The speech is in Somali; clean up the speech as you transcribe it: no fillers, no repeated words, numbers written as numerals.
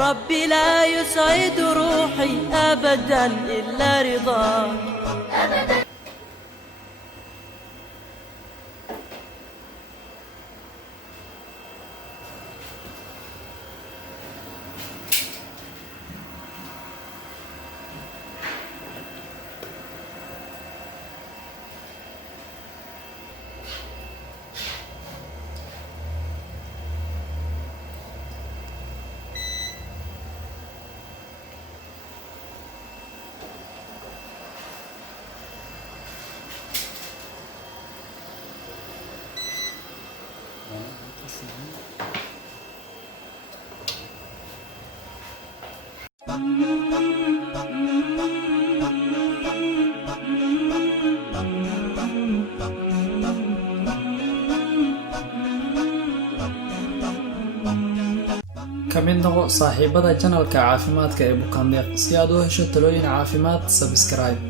ربي لا يسعد روحي أبدا إلا رضاك أبدا. kamid noqo saaxiibada channelka caafimaadka ee Bukaan Deeq si aad u hesho talooyin caafimaad. Subscribe.